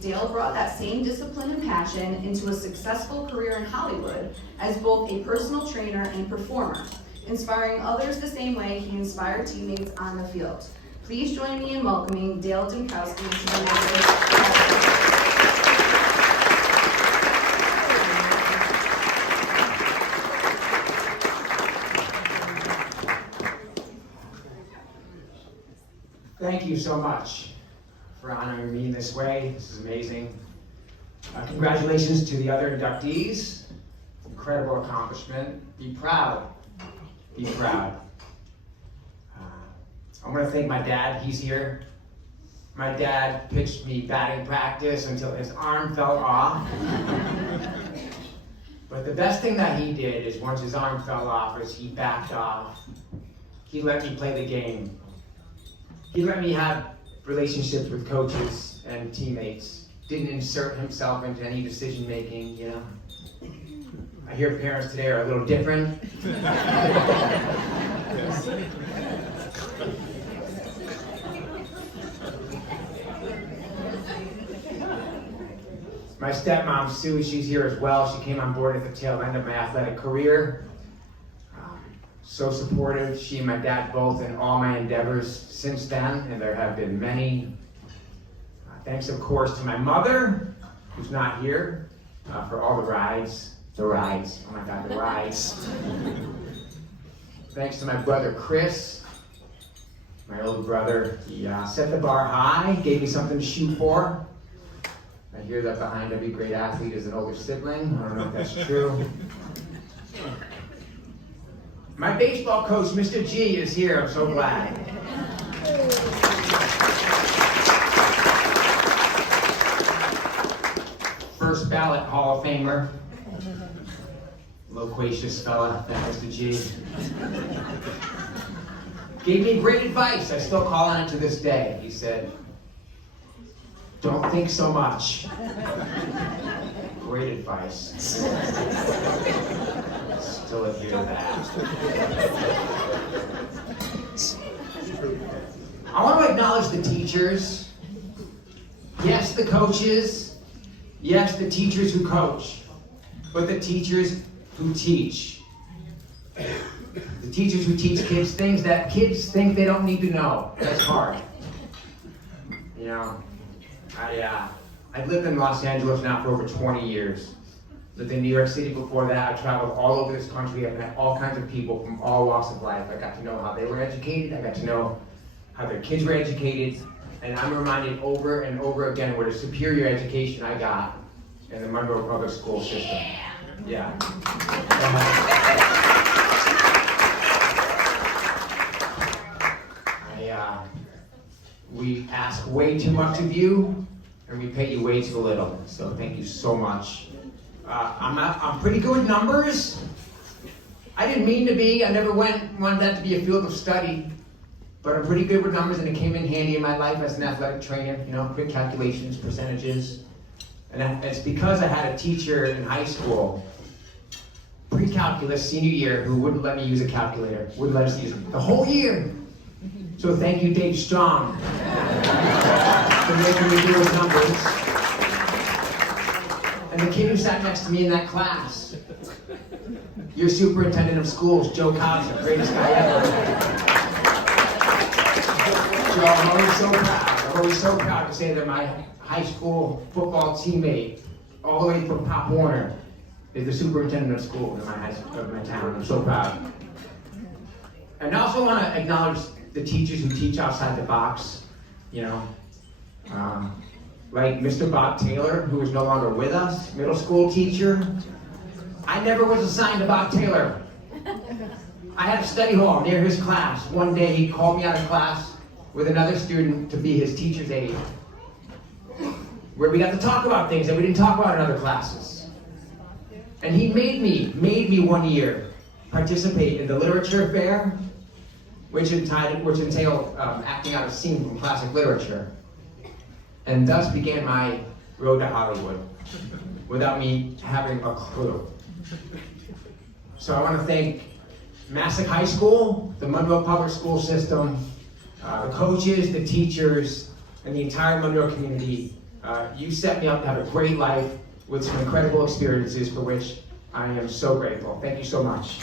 Dale brought that same discipline and passion into a successful career in Hollywood as both a personal trainer and performer, inspiring others the same way he inspired teammates on the field. Please join me in welcoming Dale Dymkoski to the Masuk. Thank you so much for honoring me in this way. This is amazing. Congratulations to the other inductees. Incredible accomplishment. Be proud. Be proud. I want to thank my dad. He's here. My dad pitched me batting practice until his arm fell off. But the best thing that he did is once his arm fell off is he backed off. He let me play the game. He let me have relationships with coaches and teammates. Didn't insert himself into any decision making, you know. I hear parents today are a little different. My stepmom, Sue, she's here as well. She came on board at the tail end of my athletic career. So supportive, she and my dad both in all my endeavors since then, and there have been many. Thanks, of course, to my mother, who's not here, for all the rides, oh my God, the rides. Thanks to my brother, Chris, my older brother. He set the bar high, gave me something to shoot for. I hear that behind every great athlete is an older sibling. I don't know if that's true. My baseball coach, Mr. G, is here. I'm so glad. First ballot Hall of Famer. Loquacious fella, that Mr. G. Gave me great advice. I still call on it to this day. He said, "Don't think so much." Great advice. Still hear that. I want to acknowledge the teachers. Yes, the coaches. Yes, the teachers who coach. But the teachers who teach. The teachers who teach kids things that kids think they don't need to know. That's hard. You know, I've lived in Los Angeles now for over 20 years. Lived in New York City before that. I traveled all over this country. I've met all kinds of people from all walks of life. I got to know how they were educated. I got to know how their kids were educated. And I'm reminded over and over again what a superior education I got in the Monroe Public School system. Yeah. We ask way too much of you, and we pay you way too little. So thank you so much. I'm pretty good with numbers. I didn't mean to be. I never wanted that to be a field of study. But I'm pretty good with numbers, and it came in handy in my life as an athletic trainer. You know, quick calculations, percentages. And it's because I had a teacher in high school, pre-calculus, senior year, who wouldn't let me use a calculator. Wouldn't let us use it the whole year. So thank you, Dave Strong, for making me do those numbers. And the kid who sat next to me in that class, your superintendent of schools, Joe Cosner, greatest guy ever. Joe, I'm always so proud. I'm always so proud to say that my high school football teammate, all the way from Pop Warner, is the superintendent of schools in my town. I'm so proud. And I also want to acknowledge the teachers who teach outside the box, you know. Like Mr. Bob Taylor, who is no longer with us, middle school teacher. I never was assigned to Bob Taylor. I had a study hall near his class. One day he called me out of class with another student to be his teacher's aide, where we got to talk about things that we didn't talk about in other classes. And he made me one year participate in the literature fair, which entailed acting out a scene from classic literature. And thus began my road to Hollywood, without me having a clue. So I want to thank Masuk High School, the Monroe Public School System, the coaches, the teachers, and the entire Monroe community You set me up to have a great life with some incredible experiences for which I am so grateful. Thank you so much.